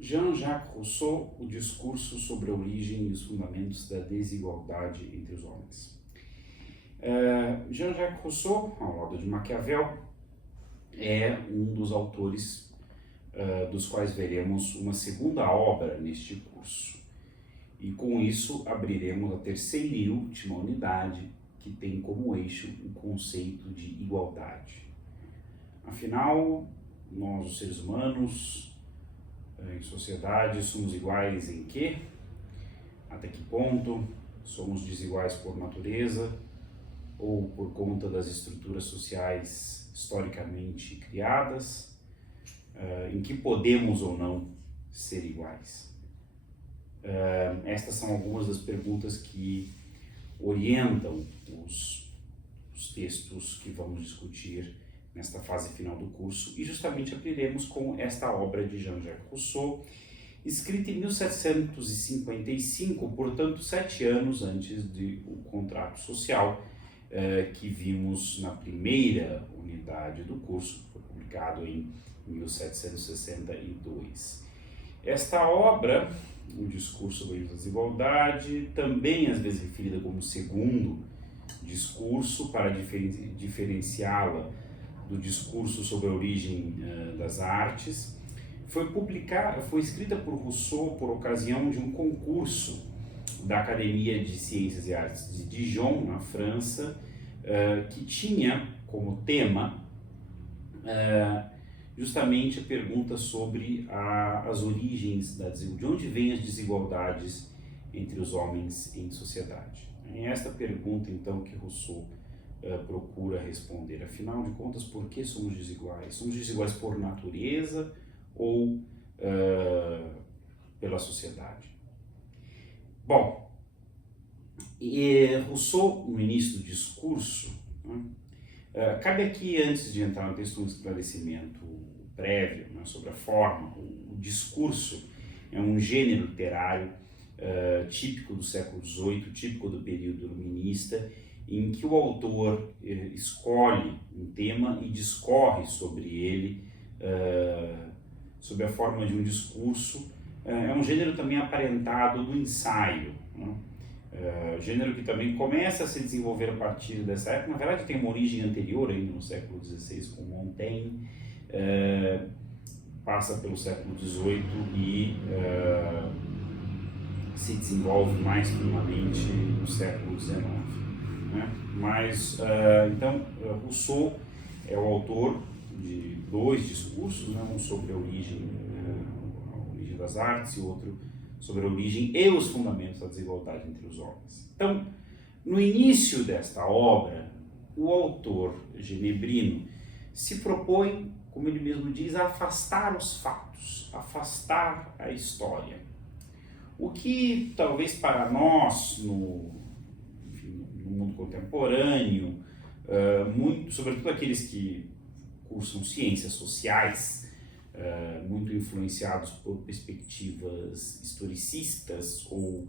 Jean-Jacques Rousseau, o discurso sobre a origem e os fundamentos da desigualdade entre os homens. Jean-Jacques Rousseau, ao lado de Maquiavel, é um dos autores dos quais veremos uma segunda obra neste curso. E com isso abriremos a terceira e última unidade, que tem como eixo o conceito de igualdade. Afinal, nós, os seres humanos, em sociedade, somos iguais em quê? Até que ponto? Somos desiguais por natureza ou por conta das estruturas sociais historicamente criadas? Em que podemos ou não ser iguais? Estas são algumas das perguntas que orientam os textos que vamos discutir nesta fase final do curso, e justamente abriremos com esta obra de Jean-Jacques Rousseau, escrita em 1755, portanto 7 anos antes do contrato social, que vimos na primeira unidade do curso, que foi publicado em 1762. Esta obra, o discurso sobre a desigualdade, também às vezes referida como segundo discurso, para diferenciá-la do discurso sobre a origem das artes, foi escrita por Rousseau por ocasião de um concurso da Academia de Ciências e Artes de Dijon, na França, que tinha como tema justamente a pergunta sobre as origens de onde vêm as desigualdades entre os homens em sociedade. É esta pergunta, então, que Rousseau procura responder. Afinal de contas, por que somos desiguais? Somos desiguais por natureza ou pela sociedade? Bom, Rousseau, no início do discurso, cabe aqui, antes de entrar no texto, um esclarecimento prévio sobre a forma. O discurso é um gênero literário típico do século XVIII, típico do período iluminista, em que o autor escolhe um tema e discorre sobre ele, sob a forma de um discurso. É um gênero também aparentado do ensaio, gênero que também começa a se desenvolver a partir dessa época. Na verdade, tem uma origem anterior, ainda no século XVI, com Montaigne, passa pelo século XVIII e se desenvolve mais plenamente no século XIX. Mas, então, Rousseau é o autor de 2 discursos, um sobre a origem das artes e outro sobre a origem e os fundamentos da desigualdade entre os homens. Então, no início desta obra, o autor genebrino se propõe, como ele mesmo diz, a afastar os fatos, afastar a história. O que talvez para nós, no mundo contemporâneo, sobretudo aqueles que cursam ciências sociais, muito influenciados por perspectivas historicistas ou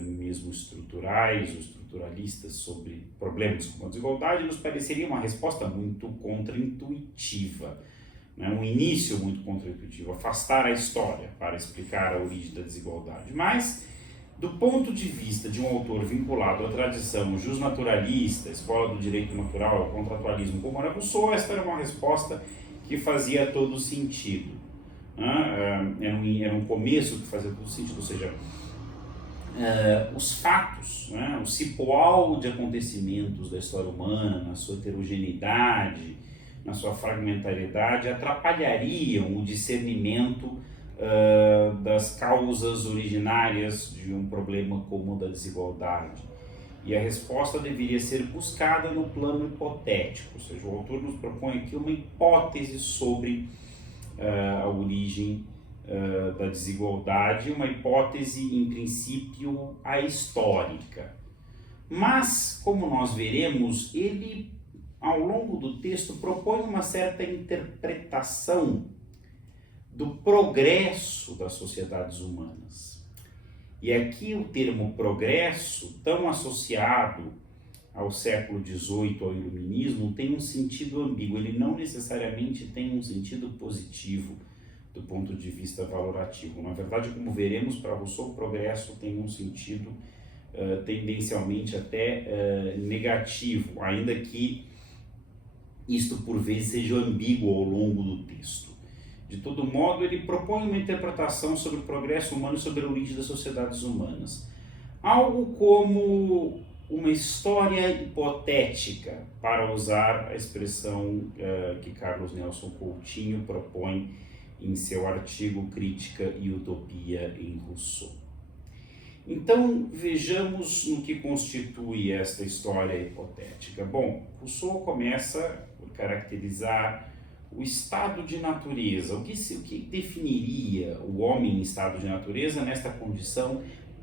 mesmo estruturais ou estruturalistas sobre problemas como a desigualdade, nos pareceria uma resposta muito contraintuitiva, um início muito contraintuitivo, afastar a história para explicar a origem da desigualdade. Mas, do ponto de vista de um autor vinculado à tradição justnaturalista, a escola do direito natural, ao contratualismo, como era Rousseau, esta era uma resposta que fazia todo sentido. Era um começo que fazia todo sentido, ou seja, os fatos, o cipoal de acontecimentos da história humana, na sua heterogeneidade, na sua fragmentariedade, atrapalhariam o discernimento das causas originárias de um problema como o da desigualdade. E a resposta deveria ser buscada no plano hipotético, ou seja, o autor nos propõe aqui uma hipótese sobre a origem da desigualdade, uma hipótese, em princípio, ahistórica. Mas, como nós veremos, ele, ao longo do texto, propõe uma certa interpretação do progresso das sociedades humanas. E aqui o termo progresso, tão associado ao século XVIII, ao iluminismo, tem um sentido ambíguo. Ele não necessariamente tem um sentido positivo. do ponto de vista valorativo. Na verdade, como veremos, para Rousseau, o progresso tem um sentido tendencialmente até negativo, ainda que isto por vezes seja ambíguo ao longo do texto. De todo modo, ele propõe uma interpretação sobre o progresso humano e sobre a origem das sociedades humanas. Algo como uma história hipotética, para usar a expressão que Carlos Nelson Coutinho propõe em seu artigo Crítica e Utopia em Rousseau. Então, vejamos no que constitui esta história hipotética. Bom, Rousseau começa por caracterizar o estado de natureza. O que definiria o homem em estado de natureza nesta condição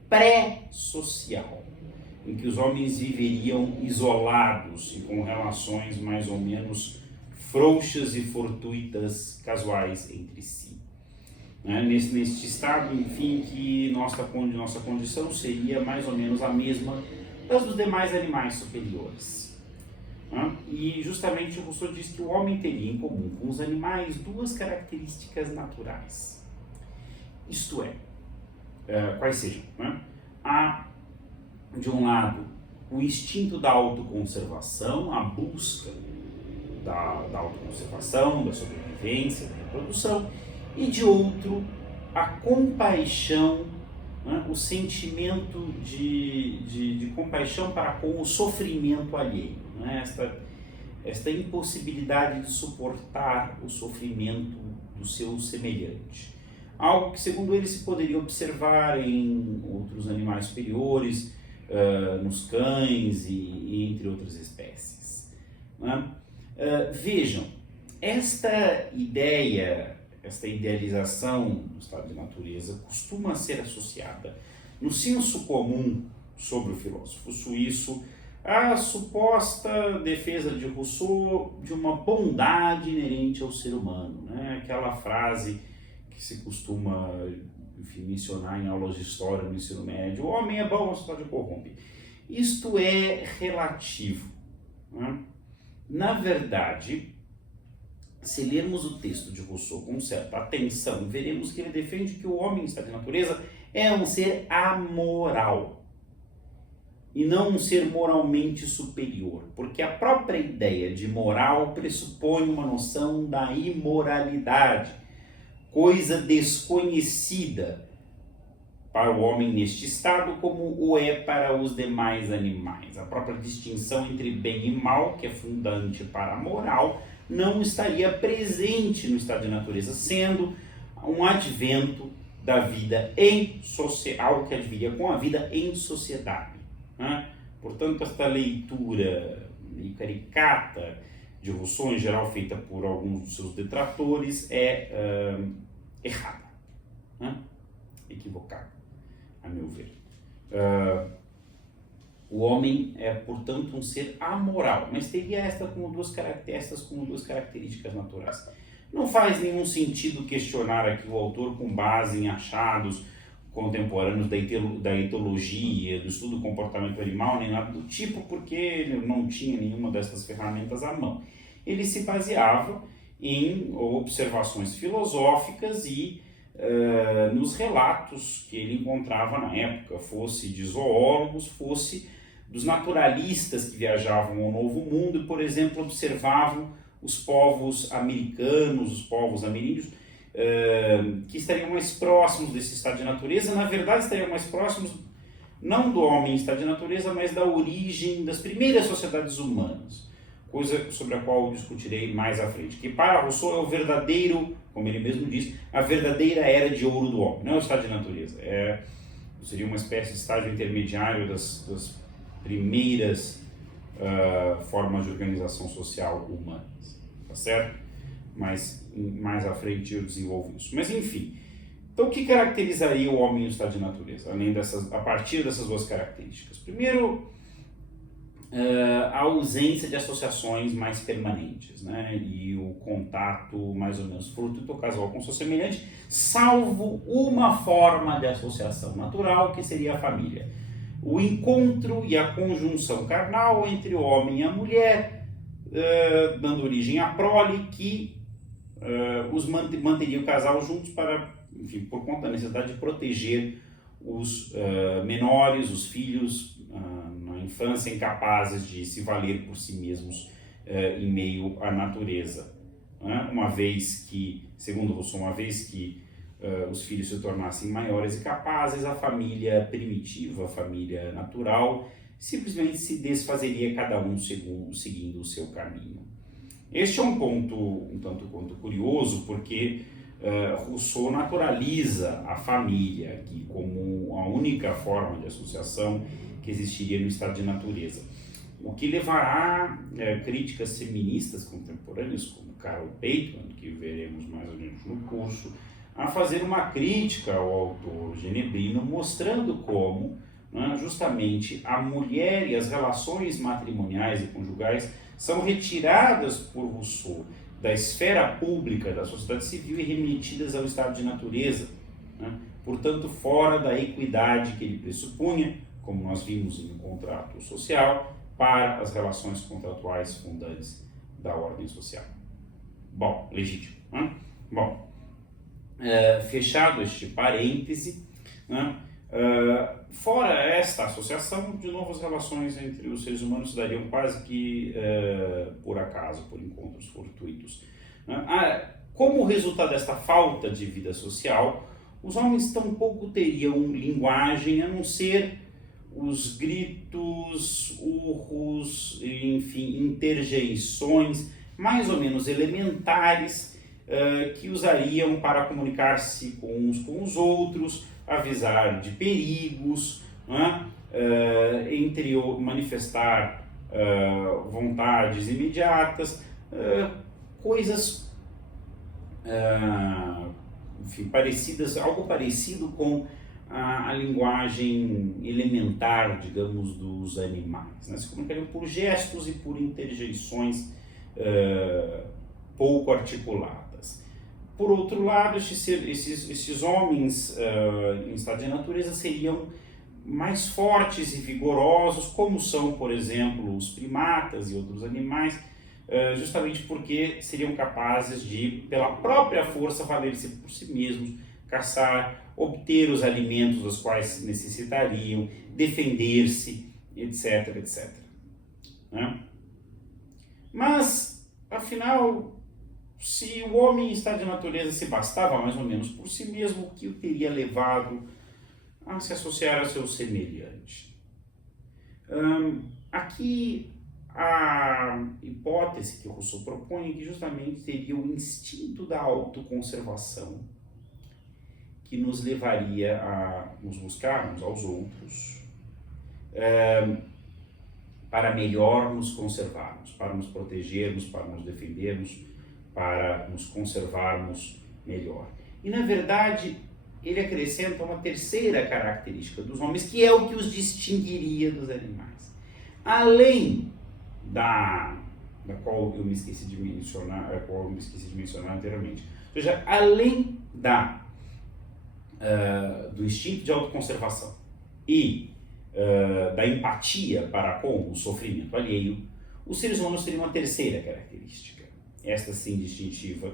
pré-social, em que os homens viveriam isolados e com relações mais ou menos frouxas e fortuitas, casuais entre si. Neste estado, enfim, que nossa condição seria mais ou menos a mesma das dos demais animais superiores. E justamente Rousseau diz que o homem teria em comum com os animais duas características naturais. Isto é, quais sejam? Há, de um lado, o instinto da autoconservação, a busca da autoconservação, da sobrevivência, da reprodução, e de outro, a compaixão, o sentimento de compaixão para com o sofrimento alheio, esta impossibilidade de suportar o sofrimento do seu semelhante. Algo que, segundo ele, se poderia observar em outros animais superiores, nos cães e entre outras espécies. Vejam, esta idealização do estado de natureza costuma ser associada no senso comum sobre o filósofo suíço à suposta defesa de Rousseau de uma bondade inerente ao ser humano, aquela frase que se costuma, enfim, mencionar em aulas de história no ensino médio: o homem é bom, a sociedade o corrompe. Isto é relativo. Na verdade, se lermos o texto de Rousseau com certa atenção, veremos que ele defende que o homem em estado de natureza é um ser amoral e não um ser moralmente superior, porque a própria ideia de moral pressupõe uma noção da imoralidade, coisa desconhecida para o homem neste estado, como o é para os demais animais. A própria distinção entre bem e mal, que é fundante para a moral, não estaria presente no estado de natureza, sendo um advento da vida em sociedade, algo que adviria com a vida em sociedade. Portanto, esta leitura caricata de Rousseau, em geral feita por alguns dos seus detratores, é errada, equivocada, a meu ver. O homem é, portanto, um ser amoral, mas teria estas como duas características naturais. Não faz nenhum sentido questionar aqui o autor com base em achados contemporâneos da etologia, do estudo do comportamento animal, nem nada do tipo, porque ele não tinha nenhuma dessas ferramentas à mão. Ele se baseava em observações filosóficas e nos relatos que ele encontrava na época, fosse de zoólogos, fosse dos naturalistas que viajavam ao Novo Mundo e, por exemplo, observavam os povos americanos, os povos ameríndios, que estariam mais próximos desse estado de natureza. Na verdade, estariam mais próximos não do homem em estado de natureza, mas da origem das primeiras sociedades humanas, coisa sobre a qual eu discutirei mais à frente, que para Rousseau é o verdadeiro, como ele mesmo diz, a verdadeira era de ouro do homem, não é o estado de natureza, seria uma espécie de estágio intermediário das primeiras formas de organização social humanas, tá certo? Mas mais à frente eu desenvolvo isso. Mas enfim, então o que caracterizaria o homem no estado de natureza, a partir dessas duas características? Primeiro, a ausência de associações mais permanentes, e o contato mais ou menos fortuito ou casual com seu semelhante, salvo uma forma de associação natural, que seria a família. O encontro e a conjunção carnal entre o homem e a mulher, dando origem à prole, que manteria o casal juntos para, enfim, por conta da necessidade de proteger os menores, os filhos, na infância, incapazes de se valer por si mesmos em meio à natureza. Uma vez que, segundo Rousseau, os filhos se tornassem maiores e capazes, a família primitiva, a família natural, simplesmente se desfazeria, cada um seguindo o seu caminho. Este é um ponto um tanto quanto curioso, porque Rousseau naturaliza a família aqui como a única forma de associação que existiria no estado de natureza. O que levará críticas feministas contemporâneas, como Carol Bateman, que veremos mais ou menos no curso, a fazer uma crítica ao autor genebrino, mostrando como justamente a mulher e as relações matrimoniais e conjugais são retiradas por Rousseau da esfera pública da sociedade civil e remetidas ao estado de natureza, portanto fora da equidade que ele pressupunha, como nós vimos em um contrato social, para as relações contratuais fundantes da ordem social. Bom, legítimo. Bom, fechado este parêntese, fora esta associação, de novo as relações entre os seres humanos se dariam quase que por acaso, por encontros fortuitos. Como resultado desta falta de vida social, os homens tampouco teriam linguagem, a não ser os gritos, urros, enfim, interjeições mais ou menos elementares que usariam para comunicar-se uns com os outros, avisar de perigos, manifestar vontades imediatas, coisas enfim, algo parecido com a linguagem elementar, digamos, dos animais. Se comunicariam por gestos e por interjeições pouco articuladas. Por outro lado, esses homens em estado de natureza seriam mais fortes e vigorosos, como são, por exemplo, os primatas e outros animais, justamente porque seriam capazes de, pela própria força, valer-se por si mesmos, caçar, obter os alimentos dos quais necessitariam, defender-se, etc, etc. Mas, afinal, se o homem em estado de natureza se bastava mais ou menos por si mesmo, o que o teria levado a se associar a seu semelhante? Aqui a hipótese que Rousseau propõe é que justamente seria o instinto da autoconservação que nos levaria a nos buscarmos aos outros para melhor nos conservarmos, para nos protegermos, para nos defendermos, para nos conservarmos melhor. E, na verdade, ele acrescenta uma terceira característica dos homens, que é o que os distinguiria dos animais. Além da qual eu me esqueci de mencionar, anteriormente. Ou seja, além do instinto de autoconservação e da empatia para com o sofrimento alheio, os seres humanos teriam uma terceira característica, esta sim distintiva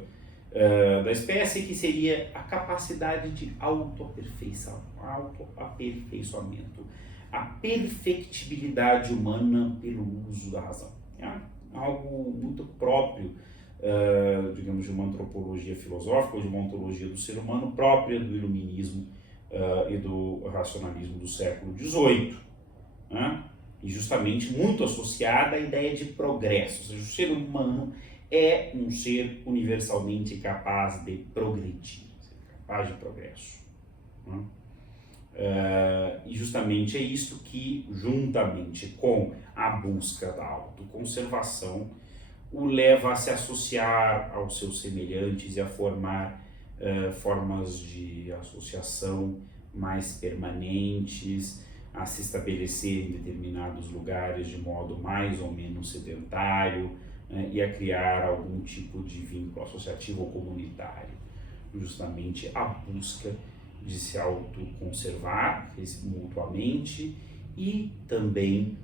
da espécie, que seria a capacidade de autoaperfeiçoamento, a perfectibilidade humana pelo uso da razão. É algo muito próprio, digamos, de uma antropologia filosófica ou de uma ontologia do ser humano própria do iluminismo e do racionalismo do século XVIII, e justamente muito associada à ideia de progresso, ou seja, o ser humano é um ser universalmente capaz de progredir, capaz de progresso. E justamente é isto que, juntamente com a busca da autoconservação, o leva a se associar aos seus semelhantes e a formar formas de associação mais permanentes, a se estabelecer em determinados lugares de modo mais ou menos sedentário, e a criar algum tipo de vínculo associativo ou comunitário. Justamente a busca de se autoconservar mutuamente e também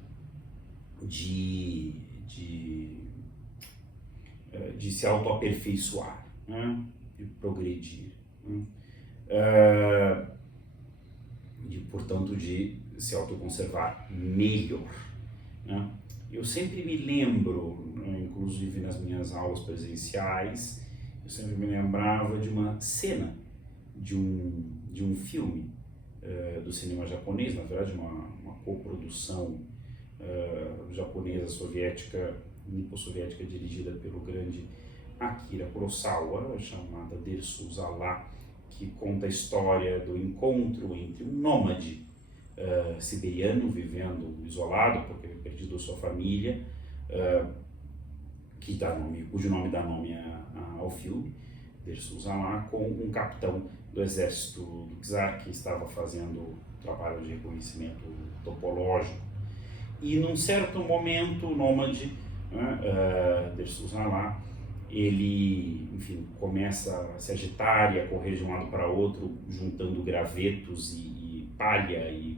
de se autoaperfeiçoar. né, de progredir, né, e, portanto, de se autoconservar melhor, né. Eu sempre me lembro, né, inclusive nas minhas aulas presenciais, eu sempre me lembrava de uma cena de um filme do cinema japonês, na verdade uma coprodução japonesa, soviética, nipo-soviética, dirigida pelo grande Akira Kurosawa, chamada Dersu-Uzala, que conta a história do encontro entre um nômade siberiano, vivendo isolado, porque perdido a sua família, cujo nome dá nome ao filme, Dersu-Uzala, com um capitão do exército do czar que estava fazendo trabalho de reconhecimento topológico. E num certo momento o nômade, Dersu-Uzala, ele, enfim, começa a se agitar e a correr de um lado para outro, juntando gravetos e palha e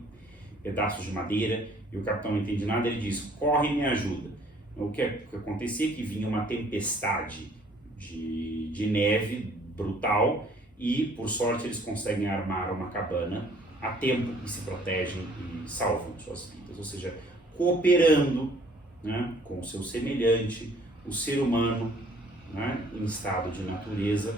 pedaços de madeira, e o capitão não entende nada. Ele diz: corre e me ajuda. O que acontecia é que vinha uma tempestade de neve brutal, e por sorte eles conseguem armar uma cabana a tempo e se protegem e salvam suas vidas. Ou seja, cooperando, né, com o seu semelhante, o ser humano, né, em estado de natureza,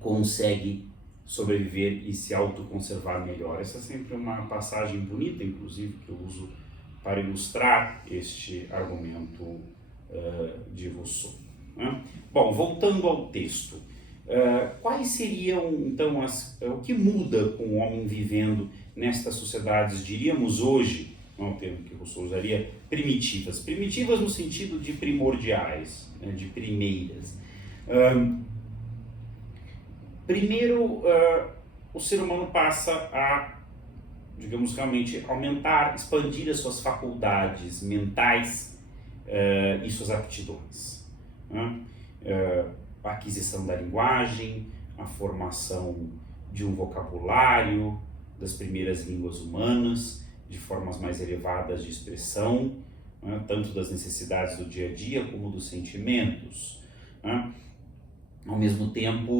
consegue sobreviver e se autoconservar melhor. Essa é sempre uma passagem bonita, inclusive, que eu uso para ilustrar este argumento de Rousseau, né? Bom, voltando ao texto, quais seriam, então, o que muda com o homem vivendo nestas sociedades, diríamos hoje, não é um termo que Rousseau usaria, primitivas. Primitivas no sentido de primordiais, né, de primeiras. Primeiro, o ser humano passa a, digamos, realmente aumentar, expandir as suas faculdades mentais e suas aptidões, né? A aquisição da linguagem, a formação de um vocabulário, das primeiras línguas humanas, de formas mais elevadas de expressão, né, tanto das necessidades do dia a dia como dos sentimentos, né? Ao mesmo tempo,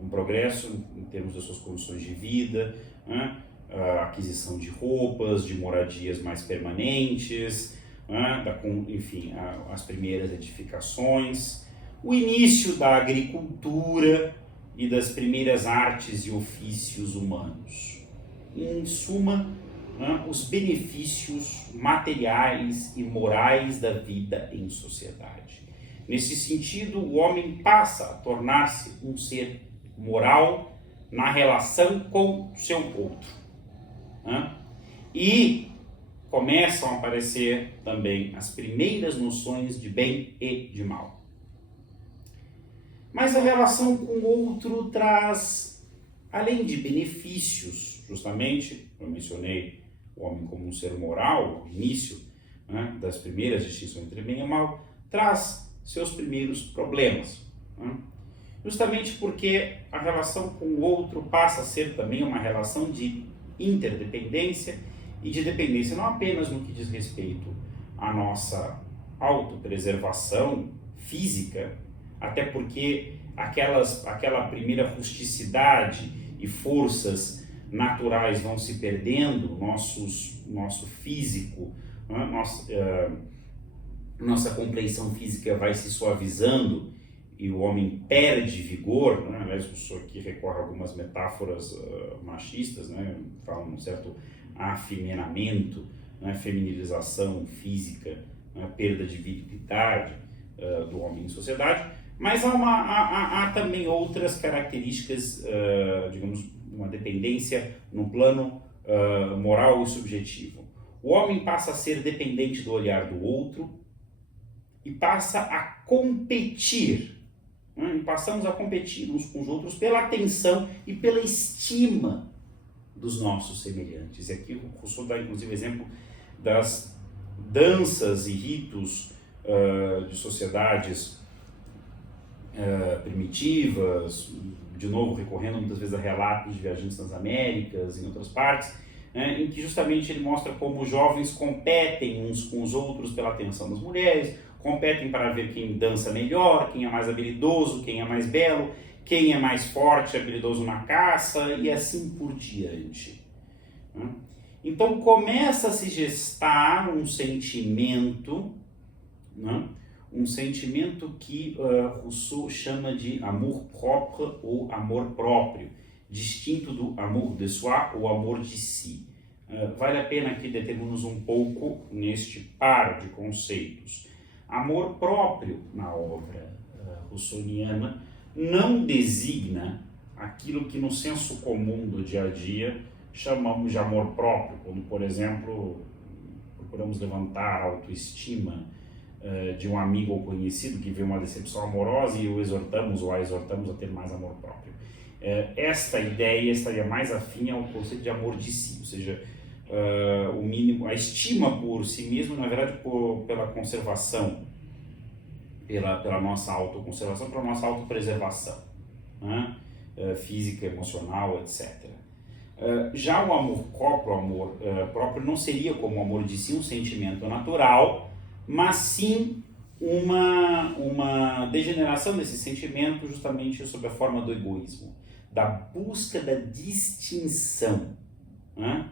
um progresso em termos das suas condições de vida, né? A aquisição de roupas, de moradias mais permanentes, né? Enfim, as primeiras edificações, o início da agricultura e das primeiras artes e ofícios humanos. Em suma, né, os benefícios materiais e morais da vida em sociedade. Nesse sentido, o homem passa a tornar-se um ser moral na relação com seu outro, né? E começam a aparecer também as primeiras noções de bem e de mal. Mas a relação com o outro traz, além de benefícios, justamente, eu mencionei o homem como um ser moral, o início, né, das primeiras distinções entre bem e mal, traz seus primeiros problemas, né? Justamente porque a relação com o outro passa a ser também uma relação de interdependência e de dependência, não apenas no que diz respeito à nossa autopreservação física, até porque aquela primeira rusticidade e forças naturais vão se perdendo, nosso físico, né, nossa compreensão física vai se suavizando e o homem perde vigor, né? Aliás, isso aqui recorre a algumas metáforas machistas, né? Falam um certo afeminamento, né? Feminilização física, né? Perda de virilidade do homem em sociedade, mas há também outras características, digamos, uma dependência no plano moral e subjetivo. O homem passa a ser dependente do olhar do outro e passa a competir. Passamos a competir uns com os outros pela atenção e pela estima dos nossos semelhantes. E aqui o Rousseau dá inclusive exemplo das danças e ritos de sociedades primitivas, de novo recorrendo muitas vezes a relatos de viajantes nas Américas e em outras partes, em que justamente ele mostra como os jovens competem uns com os outros pela atenção das mulheres, competem para ver quem dança melhor, quem é mais habilidoso, quem é mais belo, quem é mais forte, habilidoso na caça e assim por diante. Então começa a se gestar um sentimento, um sentimento que Rousseau chama de amour-propre ou amor próprio, distinto do amour de soi ou amor de si. Vale a pena aqui determos um pouco neste par de conceitos. Amor próprio, na obra rousseauiana, não designa aquilo que no senso comum do dia a dia chamamos de amor próprio, quando, por exemplo, procuramos levantar a autoestima de um amigo ou conhecido que vê uma decepção amorosa e o exortamos ou a exortamos a ter mais amor próprio. Esta ideia estaria mais afim ao conceito de amor de si, ou seja, o mínimo, a estima por si mesmo, na verdade, pela conservação, pela nossa autoconservação, pela nossa autopreservação, né? Física, emocional, etc. Já o amor próprio, o amor próprio não seria como o amor de si um sentimento natural, mas sim uma degeneração desse sentimento justamente sob a forma do egoísmo, da busca da distinção, né?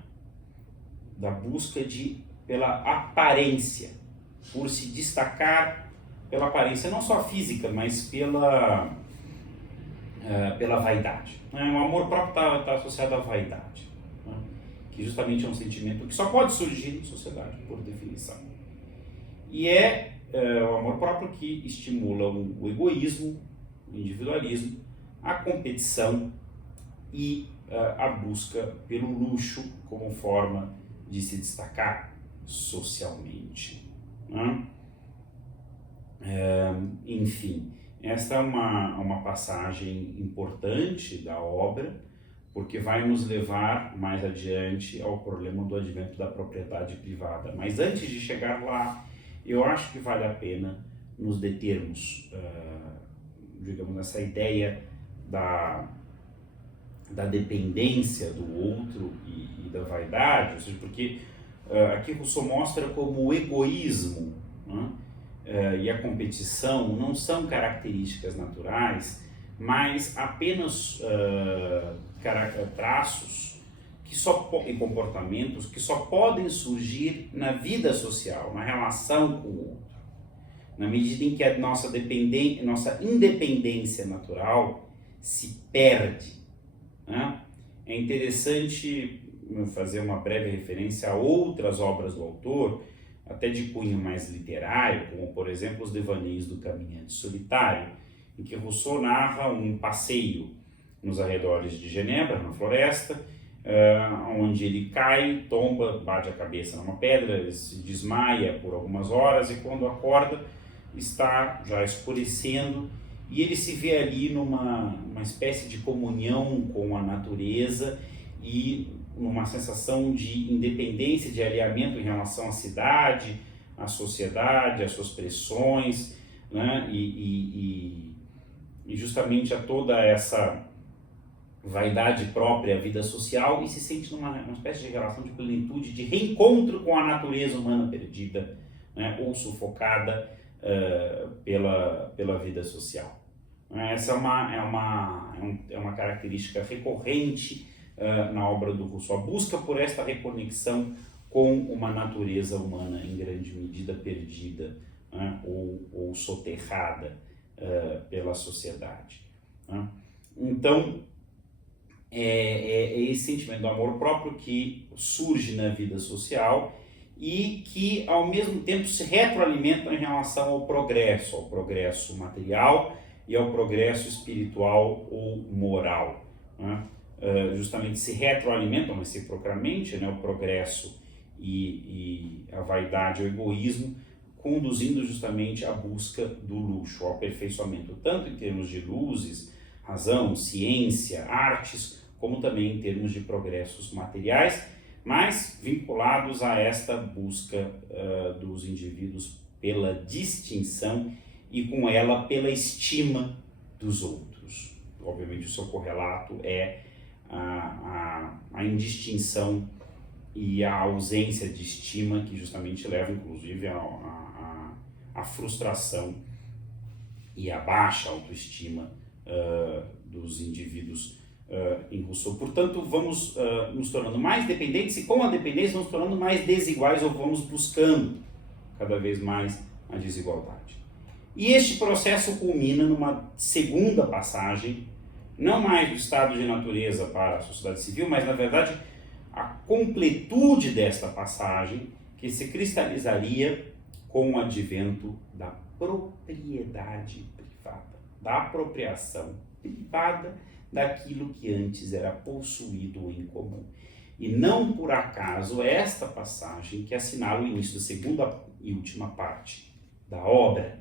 Da busca pela aparência, por se destacar pela aparência, não só física, mas pela vaidade. O amor próprio está associado à vaidade, né? Que justamente é um sentimento que só pode surgir em sociedade, por definição. E o amor próprio que estimula o egoísmo, o individualismo, a competição e a busca pelo luxo como forma de se destacar socialmente, né? Enfim, esta é uma passagem importante da obra, porque vai nos levar mais adiante ao problema do advento da propriedade privada. Mas antes de chegar lá, eu acho que vale a pena nos determos, digamos, nessa ideia da dependência do outro e da vaidade, ou seja, porque aqui Rousseau mostra como o egoísmo, né, e a competição não são características naturais, mas apenas traços e comportamentos que só podem surgir na vida social, na relação com o outro. Na medida em que a nossa independência natural se perde, né? É interessante fazer uma breve referência a outras obras do autor, até de cunho mais literário, como por exemplo os Devaneios do Caminhante Solitário, em que Rousseau narra um passeio nos arredores de Genebra, na floresta, onde ele cai, tomba, bate a cabeça numa pedra, se desmaia por algumas horas e quando acorda está já escurecendo e ele se vê ali numa espécie de comunhão com a natureza e numa sensação de independência, de alinhamento em relação à cidade, à sociedade, às suas pressões, né? E justamente a toda essa vaidade própria à vida social e se sente numa espécie de relação de plenitude, de reencontro com a natureza humana perdida, né? Ou sufocada pela vida social. Essa é uma característica recorrente na obra do Rousseau, a busca por esta reconexão com uma natureza humana em grande medida perdida, né, ou soterrada pela sociedade, né? Então, é esse sentimento do amor próprio que surge na vida social e que, ao mesmo tempo, se retroalimenta em relação ao progresso material e ao progresso espiritual ou moral, né? Justamente se retroalimentam reciprocamente, né, o progresso e a vaidade, o egoísmo, conduzindo justamente à busca do luxo, ao aperfeiçoamento, tanto em termos de luzes, razão, ciência, artes, como também em termos de progressos materiais, mas vinculados a esta busca dos indivíduos pela distinção e com ela pela estima dos outros. Obviamente o seu correlato é a indistinção e a ausência de estima que justamente leva inclusive a frustração e a baixa autoestima dos indivíduos em Rousseau. Portanto, vamos nos tornando mais dependentes e com a dependência vamos nos tornando mais desiguais ou vamos buscando cada vez mais a desigualdade. E este processo culmina numa segunda passagem, não mais do estado de natureza para a sociedade civil, mas na verdade a completude desta passagem que se cristalizaria com o advento da propriedade privada, da apropriação privada daquilo que antes era possuído em comum. E não por acaso esta passagem que assinala o início da segunda e última parte da obra.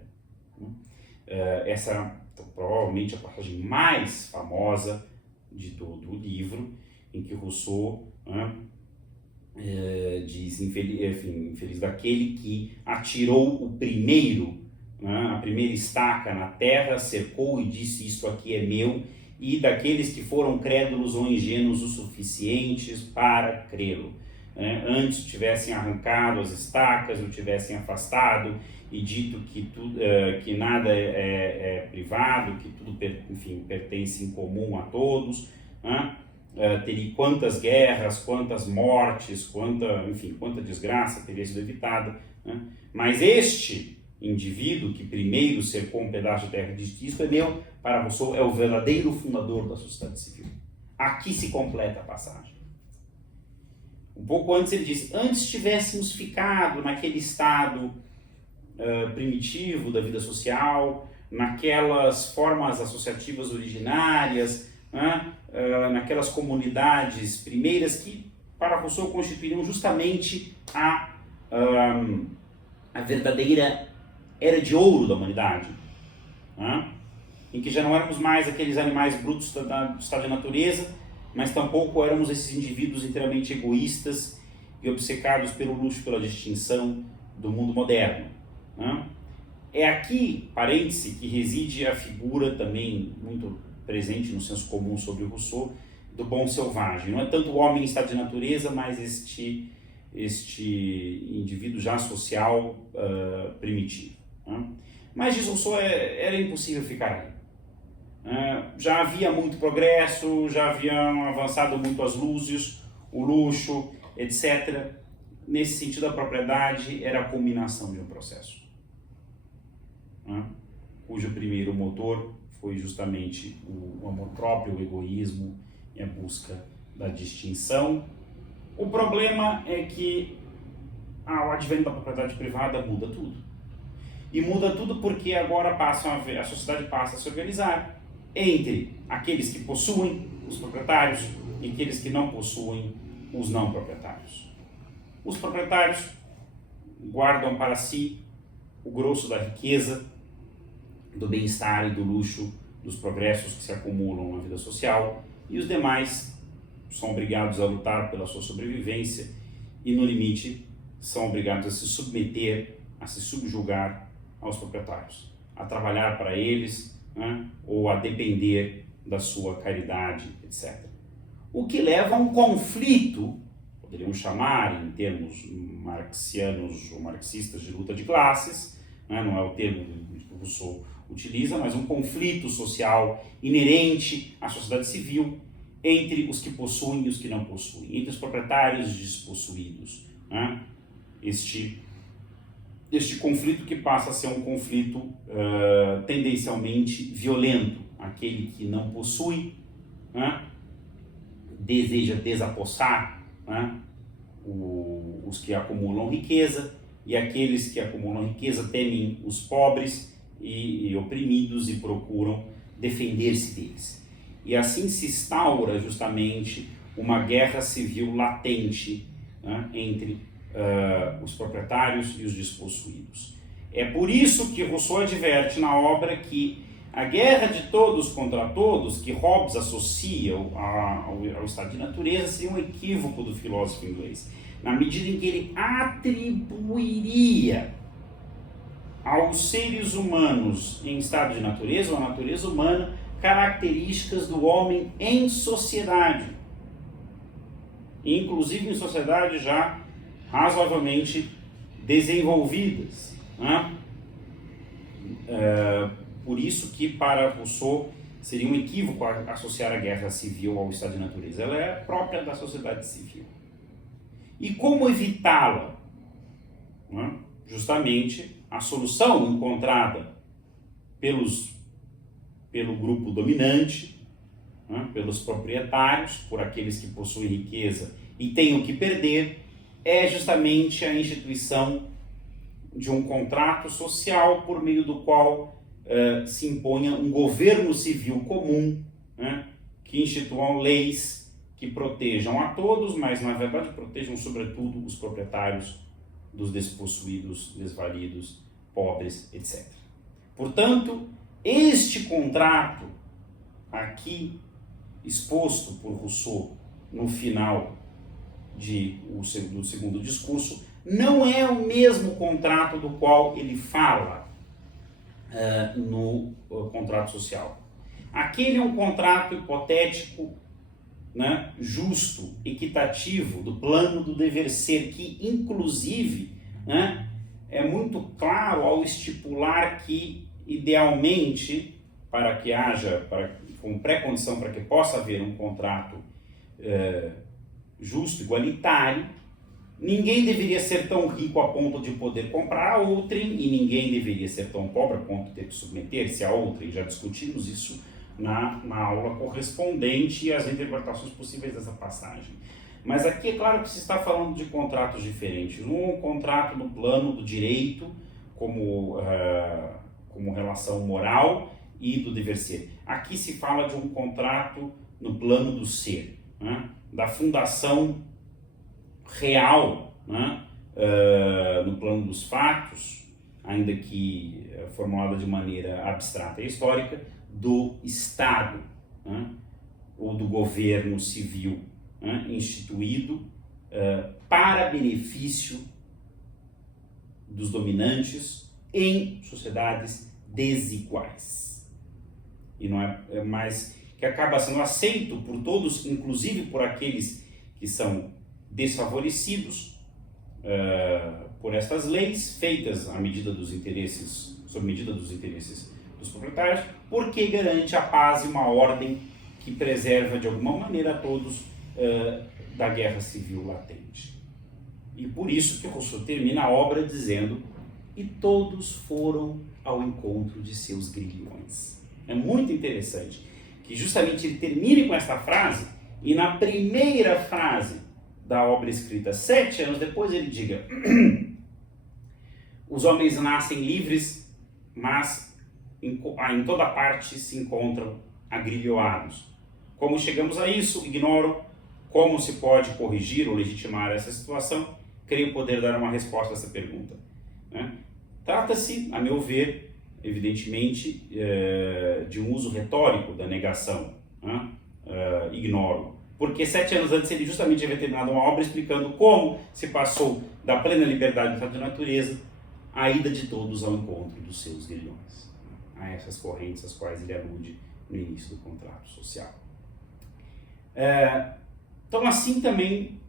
Essa provavelmente a passagem mais famosa de todo o livro, em que Rousseau diz, infeliz daquele que atirou o primeiro, a primeira estaca na terra, cercou e disse: isto aqui é meu, e daqueles que foram crédulos ou ingênuos o suficientes para crê-lo. Antes tivessem arrancado as estacas, o tivessem afastado e dito que nada é privado, que tudo pertence em comum a todos, teria quantas guerras, quantas mortes, quanta desgraça teria sido evitada. Mas este indivíduo que primeiro cercou um pedaço de terra e disse: isto é meu, para Rousseau é o verdadeiro fundador da sociedade civil. Aqui se completa a passagem. Um pouco antes ele disse: antes tivéssemos ficado naquele estado primitivo da vida social, naquelas formas associativas originárias, naquelas comunidades primeiras que para Rousseau constituiriam justamente a verdadeira era de ouro da humanidade, em que já não éramos mais aqueles animais brutos do estado de natureza, mas tampouco éramos esses indivíduos inteiramente egoístas e obcecados pelo luxo, pela distinção do mundo moderno. É aqui, parêntese, que reside a figura também muito presente no senso comum sobre Rousseau, do bom selvagem. Não é tanto o homem em estado de natureza, mas este indivíduo já social primitivo. Mas, diz Rousseau, era impossível ficar aí. Já havia muito progresso, já haviam avançado muito as luzes, o luxo, etc. Nesse sentido, a propriedade era a culminação de um processo, cujo primeiro motor foi justamente o amor próprio, o egoísmo e a busca da distinção. O problema é que o advento da propriedade privada muda tudo. E muda tudo porque agora a sociedade passa a se organizar entre aqueles que possuem, os proprietários, e aqueles que não possuem, os não proprietários. Os proprietários guardam para si o grosso da riqueza, do bem-estar e do luxo, dos progressos que se acumulam na vida social, e os demais são obrigados a lutar pela sua sobrevivência e, no limite, são obrigados a se submeter, a se subjugar aos proprietários, a trabalhar para eles, ou a depender da sua caridade, etc. O que leva a um conflito, poderíamos chamar em termos marxianos ou marxistas de luta de classes, não é o termo que o Rousseau utiliza, mas um conflito social inerente à sociedade civil entre os que possuem e os que não possuem, entre os proprietários e os despossuídos. Este conflito que passa a ser um conflito tendencialmente violento. Aquele que não possui deseja desapossar os que acumulam riqueza, e aqueles que acumulam riqueza temem os pobres e oprimidos e procuram defender-se deles. E assim se instaura justamente uma guerra civil latente entre os proprietários e os despossuídos. É por isso que Rousseau adverte na obra que a guerra de todos contra todos, que Hobbes associa ao estado de natureza, seria um equívoco do filósofo inglês, na medida em que ele atribuiria aos seres humanos em estado de natureza, ou à natureza humana, características do homem em sociedade, inclusive em sociedades já razoavelmente desenvolvidas, Por isso que para Rousseau seria um equívoco associar a guerra civil ao estado de natureza. Ela é própria da sociedade civil. E como evitá-la? Né? Justamente a solução encontrada pelo grupo dominante, né? Pelos proprietários, por aqueles que possuem riqueza e têm o que perder, é justamente a instituição de um contrato social por meio do qual se imponha um governo civil comum, né, que instituam leis que protejam a todos, mas na verdade protejam sobretudo os proprietários dos despossuídos, desvalidos, pobres, etc. Portanto, este contrato aqui exposto por Rousseau no final do segundo discurso não é o mesmo contrato do qual ele fala no contrato social. Aquele é um contrato hipotético, né, justo, equitativo, do plano do dever ser, que inclusive, né, é muito claro ao estipular que, idealmente, para que haja, como pré-condição para que possa haver um contrato justo, igualitário, ninguém deveria ser tão rico a ponto de poder comprar a outrem e ninguém deveria ser tão pobre a ponto de ter que submeter-se a outrem. Já discutimos isso na aula correspondente e as interpretações possíveis dessa passagem. Mas aqui é claro que se está falando de contratos diferentes. Um contrato no plano do direito como relação moral e do dever ser. Aqui se fala de um contrato no plano do ser, né? Da fundação real, né? No plano dos fatos, ainda que formulada de maneira abstrata e histórica, do Estado, né? Ou do governo civil, né? Instituído para benefício dos dominantes em sociedades desiguais. E não é mais que acaba sendo aceito por todos, inclusive por aqueles que são desfavorecidos por estas leis feitas à medida dos interesses, sob medida dos interesses dos proprietários, porque garante a paz e uma ordem que preserva de alguma maneira a todos da guerra civil latente. E por isso que Rousseau termina a obra dizendo: e todos foram ao encontro de seus grilhões. É muito interessante que justamente ele termine com essa frase e na primeira frase da obra escrita 7 anos depois ele diga: os homens nascem livres, mas em toda parte se encontram agrilhoados. Como chegamos a isso, ignoro. Como se pode corrigir ou legitimar essa situação? Creio poder dar uma resposta a essa pergunta, né? Trata-se, a meu ver, evidentemente, de um uso retórico da negação, né? Ignoro. Porque 7 anos antes ele justamente havia terminado uma obra explicando como se passou da plena liberdade do estado de natureza à ida de todos ao encontro dos seus grilhões, a essas correntes às quais ele alude no início do contrato social. Então, assim também,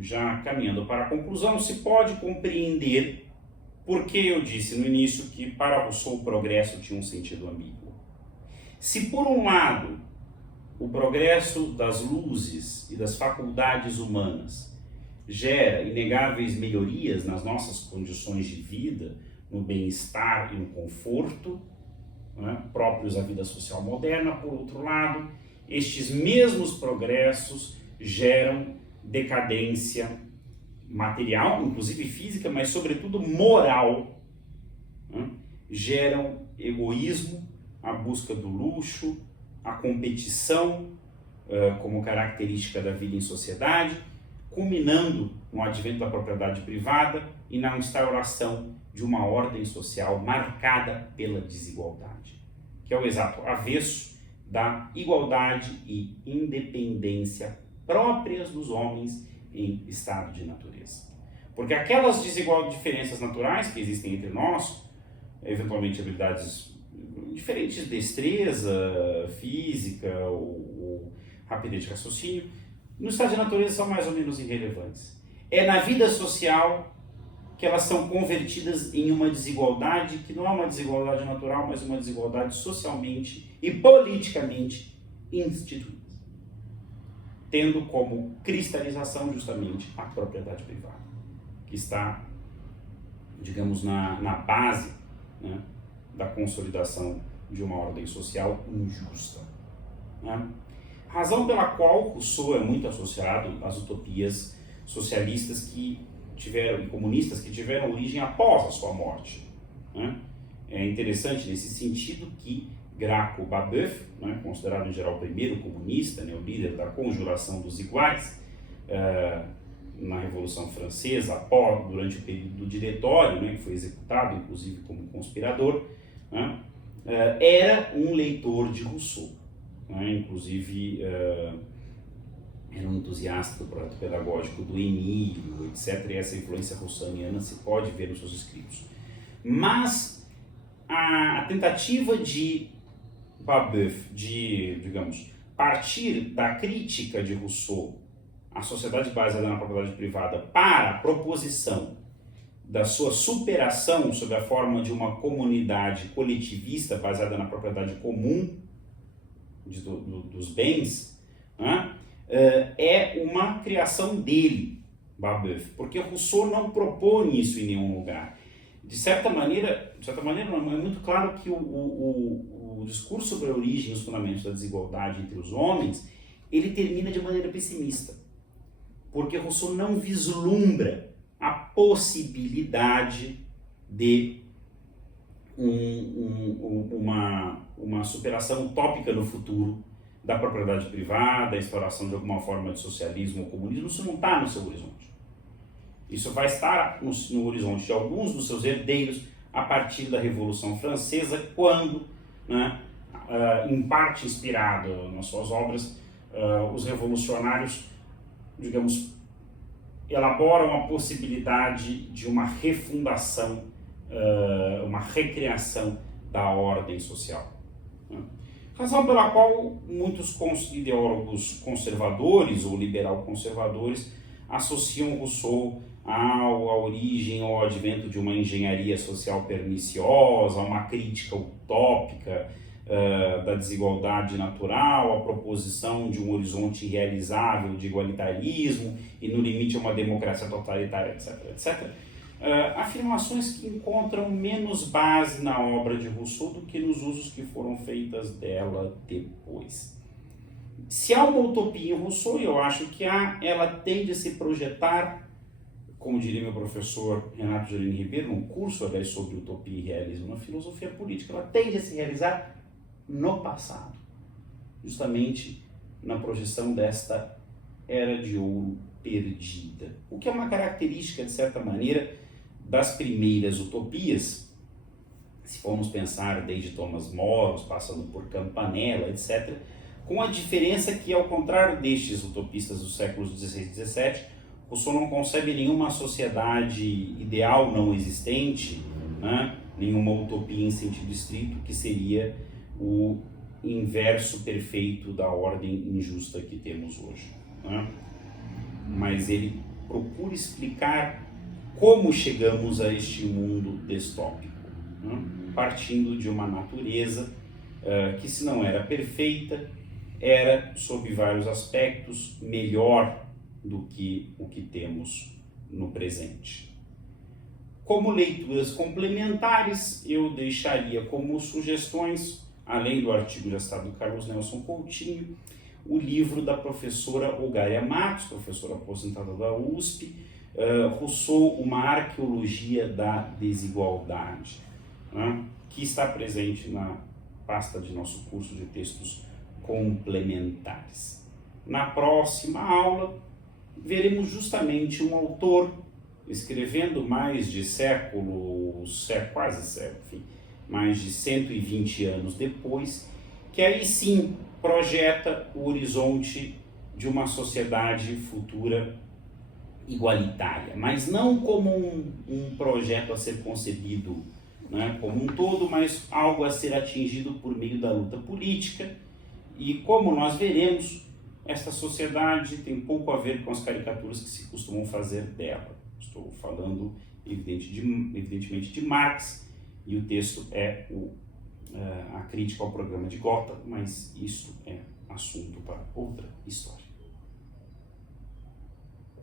já caminhando para a conclusão, se pode compreender por que eu disse no início que para Rousseau o progresso tinha um sentido ambíguo. Se por um lado o progresso das luzes e das faculdades humanas gera inegáveis melhorias nas nossas condições de vida, no bem-estar e no conforto, né, próprios à vida social moderna, por outro lado, estes mesmos progressos geram decadência material, inclusive física, mas sobretudo moral, né? Geram egoísmo, a busca do luxo, a competição como característica da vida em sociedade, culminando no advento da propriedade privada e na instauração de uma ordem social marcada pela desigualdade, que é o exato avesso da igualdade e independência próprias dos homens em estado de natureza. Porque aquelas diferenças naturais que existem entre nós, eventualmente habilidades diferentes, destreza física ou rapidez de raciocínio, no estado de natureza são mais ou menos irrelevantes. É na vida social porque elas são convertidas em uma desigualdade que não é uma desigualdade natural, mas uma desigualdade socialmente e politicamente instituída, tendo como cristalização justamente a propriedade privada, que está, digamos, na base, né, da consolidação de uma ordem social injusta, né? Razão pela qual Rousseau é muito associado às utopias socialistas e comunistas que tiveram origem após a sua morte, né? É interessante nesse sentido que Graco Babeuf, né, considerado em geral o primeiro comunista, né, o líder da conjuração dos iguais, na Revolução Francesa, durante o período do Diretório, né, que foi executado inclusive como conspirador, né, era um leitor de Rousseau, né, inclusive era um entusiasta do projeto pedagógico do Emílio, etc. E essa influência rousseauiana se pode ver nos seus escritos. Mas a tentativa de Babeuf de, digamos, partir da crítica de Rousseau à sociedade baseada na propriedade privada para a proposição da sua superação sob a forma de uma comunidade coletivista baseada na propriedade comum dos bens, né, é uma criação dele, Babeuf, porque Rousseau não propõe isso em nenhum lugar. De certa maneira não, é muito claro que o discurso sobre a origem e os fundamentos da desigualdade entre os homens, ele termina de maneira pessimista, porque Rousseau não vislumbra a possibilidade de uma superação utópica no futuro da propriedade privada, a instauração de alguma forma de socialismo ou comunismo. Isso não está no seu horizonte. Isso vai estar no horizonte de alguns dos seus herdeiros a partir da Revolução Francesa, quando, né, em parte inspirado nas suas obras, os revolucionários, digamos, elaboram a possibilidade de uma refundação, uma recriação da ordem social, né? Razão pela qual muitos ideólogos conservadores ou liberal-conservadores associam Rousseau à origem ou ao advento de uma engenharia social perniciosa, a uma crítica utópica da desigualdade natural, a proposição de um horizonte irrealizável de igualitarismo e, no limite, uma democracia totalitária, etc., etc. Afirmações que encontram menos base na obra de Rousseau do que nos usos que foram feitas dela depois. Se há uma utopia em Rousseau, e eu acho que há, ela tende a se projetar, como diria meu professor Renato Giolini Ribeiro, num curso, aliás, sobre utopia e realismo na filosofia política, ela tende a se realizar no passado, justamente na projeção desta era de ouro perdida, o que é uma característica, de certa maneira, das primeiras utopias, se formos pensar desde Thomas More, passando por Campanella, etc., com a diferença que, ao contrário destes utopistas dos séculos XVI e XVII, Rousseau não concebe nenhuma sociedade ideal não existente, né? Nenhuma utopia em sentido estrito, que seria o inverso perfeito da ordem injusta que temos hoje, né? Mas ele procura explicar como chegamos a este mundo distópico, né? Partindo de uma natureza que, se não era perfeita, era, sob vários aspectos, melhor do que o que temos no presente. Como leituras complementares, eu deixaria como sugestões, além do artigo já citado do Carlos Nelson Coutinho, o livro da professora Olgária Matos, professora aposentada da USP, Rousseau, uma arqueologia da desigualdade, né, que está presente na pasta de nosso curso de textos complementares. Na próxima aula, veremos justamente um autor escrevendo mais de mais de 120 anos depois, que aí sim projeta o horizonte de uma sociedade futura igualitária, mas não como um projeto a ser concebido, né, como um todo, mas algo a ser atingido por meio da luta política. E como nós veremos, esta sociedade tem pouco a ver com as caricaturas que se costumam fazer dela. Estou falando evidentemente de Marx, e o texto é a crítica ao programa de Gotha, mas isso é assunto para outra história.